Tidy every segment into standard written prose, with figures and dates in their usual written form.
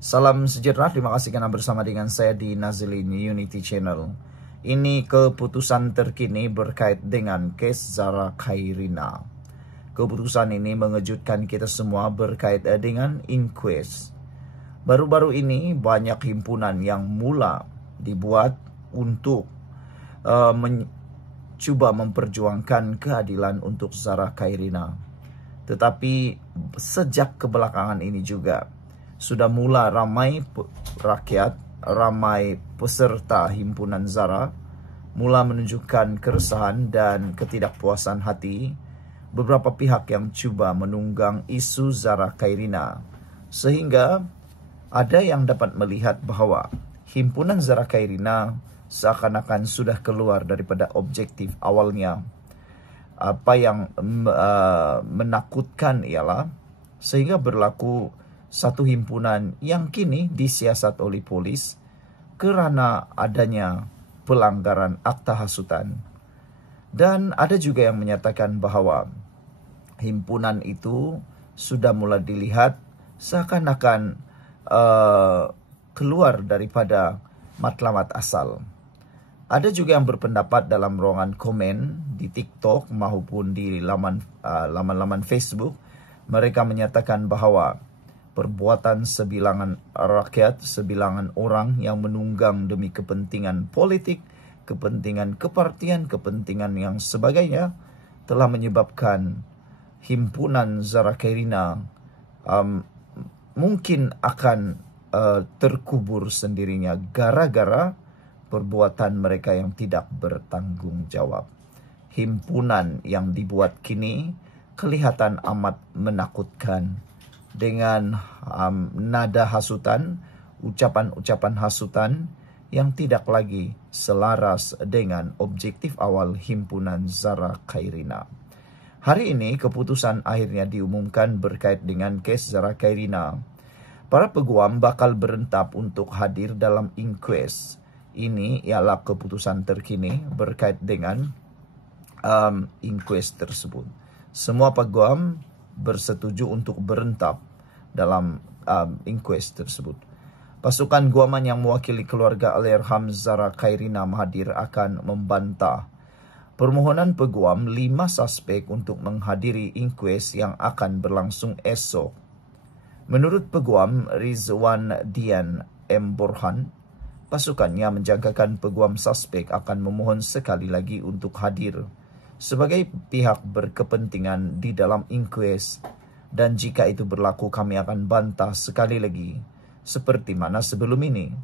Salam sejahtera, terima kasih karena bersama dengan saya di Nazilin Unity Channel. Ini keputusan terkini berkait dengan kes Zara Khairina. Keputusan ini mengejutkan kita semua berkait dengan inquest. Baru-baru ini banyak himpunan yang mula dibuat untuk mencoba memperjuangkan keadilan untuk Zara Khairina. Tetapi sejak kebelakangan ini juga sudah mula ramai rakyat, ramai peserta himpunan Zara mula menunjukkan keresahan dan ketidakpuasan hati beberapa pihak yang cuba menunggang isu Zara Khairina, sehingga ada yang dapat melihat bahwa himpunan Zara Khairina seakan-akan sudah keluar daripada objektif awalnya. Apa yang menakutkan ialah sehingga berlaku satu himpunan yang kini disiasat oleh polis kerana adanya pelanggaran akta hasutan. Dan ada juga yang menyatakan bahawa himpunan itu sudah mula dilihat seakan-akan keluar daripada matlamat asal. Ada juga yang berpendapat dalam ruangan komen di TikTok maupun di laman-laman Facebook, mereka menyatakan bahawa perbuatan sebilangan rakyat, sebilangan orang yang menunggang demi kepentingan politik, kepentingan kepartian, kepentingan yang sebagainya telah menyebabkan himpunan Zara Khairina mungkin akan terkubur sendirinya gara-gara perbuatan mereka yang tidak bertanggung jawab. Himpunan yang dibuat kini kelihatan amat menakutkan dengan nada hasutan, ucapan-ucapan hasutan yang tidak lagi selaras dengan objektif awal himpunan Zara Khairina. Hari ini keputusan akhirnya diumumkan berkait dengan kes Zara Khairina. Para peguam bakal berentab untuk hadir dalam inquest. Ini ialah keputusan terkini berkait dengan inquest tersebut. Semua peguam bersetuju untuk berentab dalam inquest tersebut. Pasukan guaman yang mewakili keluarga Allahyarham Zara Khairina hadir akan membantah permohonan peguam 5 suspek untuk menghadiri inquest yang akan berlangsung esok. Menurut peguam Rizwan Dian M. Borhan, pasukannya menjangkakan peguam suspek akan memohon sekali lagi untuk hadir sebagai pihak berkepentingan di dalam inquest, dan jika itu berlaku kami akan bantah sekali lagi seperti mana sebelum ini.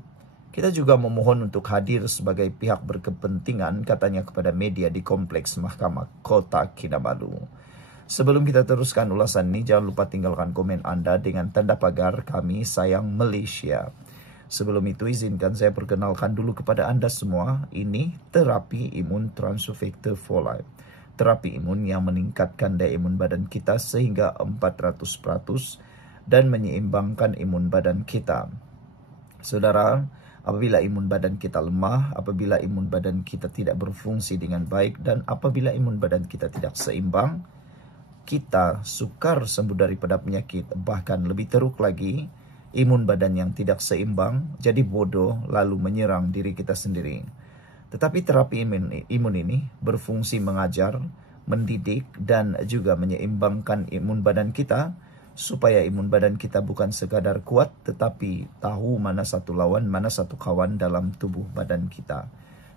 Kita juga memohon untuk hadir sebagai pihak berkepentingan, katanya kepada media di Kompleks Mahkamah Kota Kinabalu. Sebelum kita teruskan ulasan ini, jangan lupa tinggalkan komen Anda dengan tanda pagar Kami Sayang Malaysia. Sebelum itu, izinkan saya perkenalkan dulu kepada Anda semua, ini terapi imun Transufactor for Life. Terapi imun yang meningkatkan daya imun badan kita sehingga 400% dan menyeimbangkan imun badan kita. Saudara, apabila imun badan kita lemah, apabila imun badan kita tidak berfungsi dengan baik, dan apabila imun badan kita tidak seimbang, kita sukar sembuh daripada penyakit. Bahkan lebih teruk lagi, imun badan yang tidak seimbang jadi bodoh lalu menyerang diri kita sendiri. Tetapi terapi imun ini berfungsi mengajar, mendidik, dan juga menyeimbangkan imun badan kita supaya imun badan kita bukan sekadar kuat tetapi tahu mana satu lawan, mana satu kawan dalam tubuh badan kita.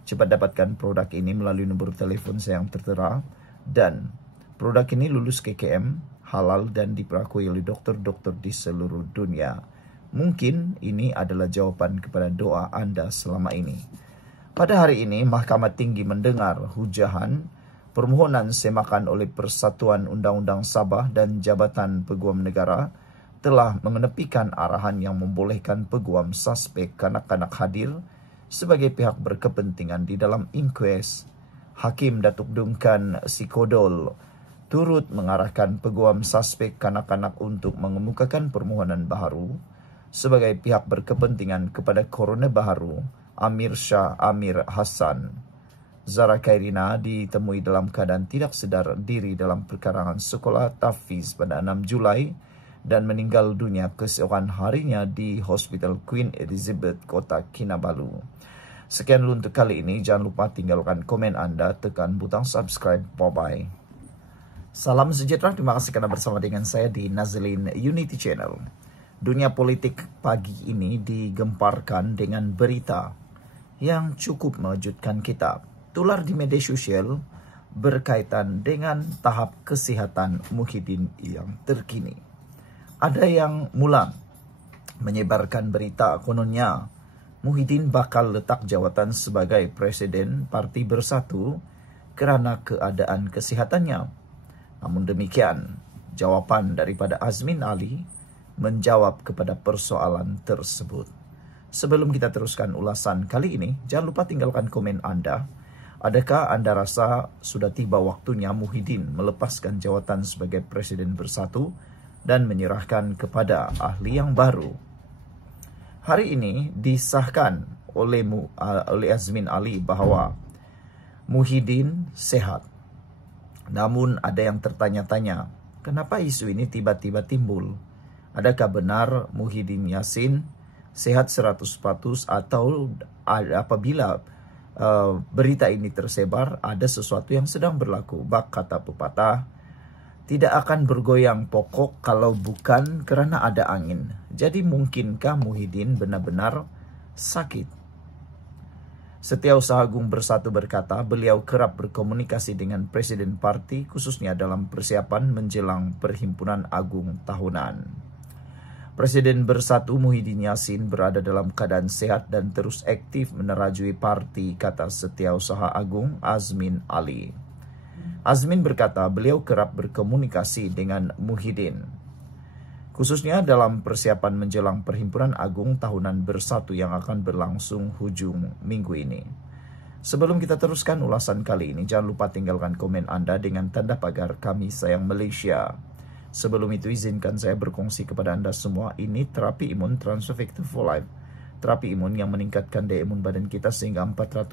Cepat dapatkan produk ini melalui nombor telefon saya yang tertera, dan produk ini lulus KKM, halal, dan diperakui oleh dokter-dokter di seluruh dunia. Mungkin ini adalah jawaban kepada doa Anda selama ini. Pada hari ini, Mahkamah Tinggi mendengar hujahan permohonan semakan oleh Persatuan Undang-Undang Sabah dan Jabatan Peguam Negara telah mengenepikan arahan yang membolehkan peguam suspek kanak-kanak hadir sebagai pihak berkepentingan di dalam inquest. Hakim Datuk Duncan Sikodol turut mengarahkan peguam suspek kanak-kanak untuk mengemukakan permohonan baharu sebagai pihak berkepentingan kepada Coroner baharu Amir Shah Amir Hassan. Zara Khairina ditemui dalam keadaan tidak sedar diri dalam perkarangan sekolah Tafiz pada 6 Julai dan meninggal dunia keesokan harinya di Hospital Queen Elizabeth, Kota Kinabalu. Sekian dulu untuk kali ini. Jangan lupa tinggalkan komen Anda, tekan butang subscribe. Bye-bye. Salam sejahtera, terima kasih karena bersama dengan saya di Nazlin Unity Channel. Dunia politik pagi ini digemparkan dengan berita yang cukup mengejutkan kita. Tular di media sosial berkaitan dengan tahap kesehatan Muhyiddin yang terkini. Ada yang mula menyebarkan berita kononnya Muhyiddin bakal letak jawatan sebagai Presiden Parti Bersatu kerana keadaan kesehatannya. Namun demikian, jawapan daripada Azmin Ali menjawab kepada persoalan tersebut. Sebelum kita teruskan ulasan kali ini, jangan lupa tinggalkan komen Anda. Adakah Anda rasa sudah tiba waktunya Muhyiddin melepaskan jawatan sebagai Presiden Bersatu dan menyerahkan kepada ahli yang baru? Hari ini disahkan oleh Azmin Ali bahawa Muhyiddin sehat. Namun ada yang tertanya-tanya, kenapa isu ini tiba-tiba timbul? Adakah benar Muhyiddin Yassin sehat 100% atau apabila berita ini tersebar ada sesuatu yang sedang berlaku? Bak kata pepatah, tidak akan bergoyang pokok kalau bukan kerana ada angin. Jadi mungkinkah Muhyiddin benar-benar sakit? Setiausaha Agung Bersatu berkata beliau kerap berkomunikasi dengan Presiden Parti khususnya dalam persiapan menjelang Perhimpunan Agung tahunan. Presiden Bersatu Muhyiddin Yassin berada dalam keadaan sehat dan terus aktif menerajui parti, kata Setiausaha Agung Azmin Ali. Azmin berkata beliau kerap berkomunikasi dengan Muhyiddin, khususnya dalam persiapan menjelang Perhimpunan Agung Tahunan Bersatu yang akan berlangsung hujung minggu ini. Sebelum kita teruskan ulasan kali ini, jangan lupa tinggalkan komen Anda dengan tanda pagar Kami Sayang Malaysia. Sebelum itu izinkan saya berkongsi kepada Anda semua, ini terapi imun Transfective for Life. Terapi imun yang meningkatkan daya imun badan kita sehingga 400%.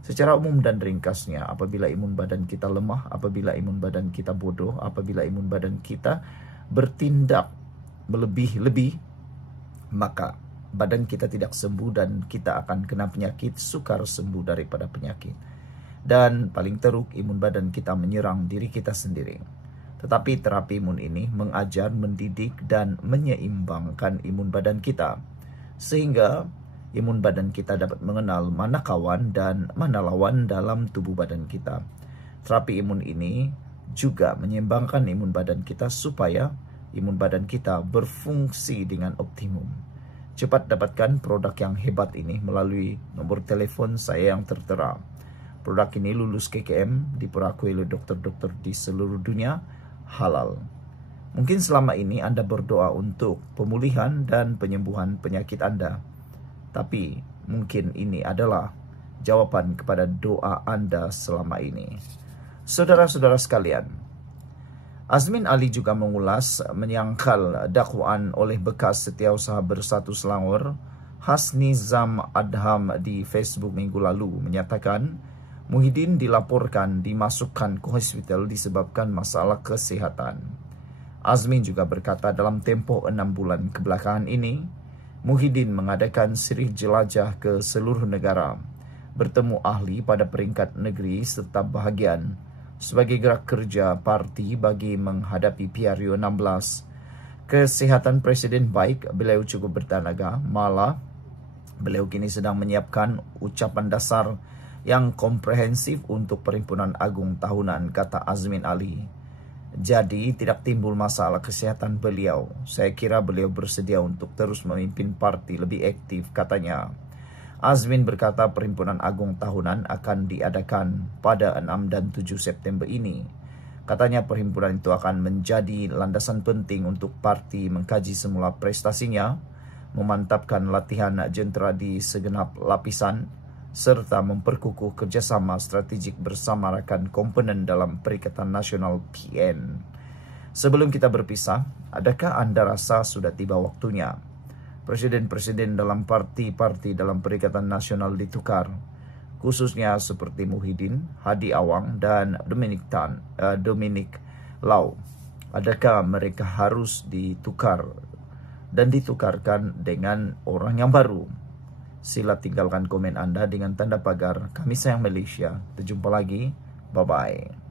Secara umum dan ringkasnya, apabila imun badan kita lemah, apabila imun badan kita bodoh, apabila imun badan kita bertindak melebih-lebih, maka badan kita tidak sembuh dan kita akan kena penyakit, sukar sembuh daripada penyakit. Dan paling teruk, imun badan kita menyerang diri kita sendiri. Tetapi terapi imun ini mengajar, mendidik, dan menyeimbangkan imun badan kita, sehingga imun badan kita dapat mengenal mana kawan dan mana lawan dalam tubuh badan kita. Terapi imun ini juga menyeimbangkan imun badan kita supaya imun badan kita berfungsi dengan optimum. Cepat dapatkan produk yang hebat ini melalui nomor telefon saya yang tertera. Produk ini lulus KKM, diperakui oleh dokter-dokter di seluruh dunia, halal. Mungkin selama ini Anda berdoa untuk pemulihan dan penyembuhan penyakit Anda. Tapi mungkin ini adalah jawaban kepada doa Anda selama ini. Saudara-saudara sekalian, Azmin Ali juga mengulas menyangkal dakwaan oleh bekas Setiausaha Bersatu Selangor, Hasni Zam Adham di Facebook minggu lalu menyatakan Muhyiddin dilaporkan dimasukkan ke hospital disebabkan masalah kesehatan. Azmin juga berkata dalam tempoh 6 bulan kebelakangan ini, Muhyiddin mengadakan siri jelajah ke seluruh negara, bertemu ahli pada peringkat negeri serta bahagian sebagai gerak kerja parti bagi menghadapi PRU 16. Kesehatan Presiden baik, beliau cukup bertenaga, malah beliau kini sedang menyiapkan ucapan dasar yang komprehensif untuk Perhimpunan Agung Tahunan, kata Azmin Ali. Jadi tidak timbul masalah kesehatan beliau. Saya kira beliau bersedia untuk terus memimpin parti lebih aktif, katanya. Azmin berkata Perhimpunan Agung Tahunan akan diadakan pada 6 dan 7 September ini. Katanya perhimpunan itu akan menjadi landasan penting untuk parti mengkaji semula prestasinya, memantapkan latihan jentera di segenap lapisan, serta memperkukuh kerjasama strategik bersama rakan komponen dalam Perikatan Nasional PN. Sebelum kita berpisah, adakah Anda rasa sudah tiba waktunya presiden-presiden dalam parti-parti dalam Perikatan Nasional ditukar, khususnya seperti Muhyiddin, Hadi Awang, dan Dominic Lau? Adakah mereka harus ditukar dan ditukarkan dengan orang yang baru? Sila tinggalkan komen Anda dengan tanda pagar Kami Sayang Malaysia. Terjumpa lagi. Bye-bye.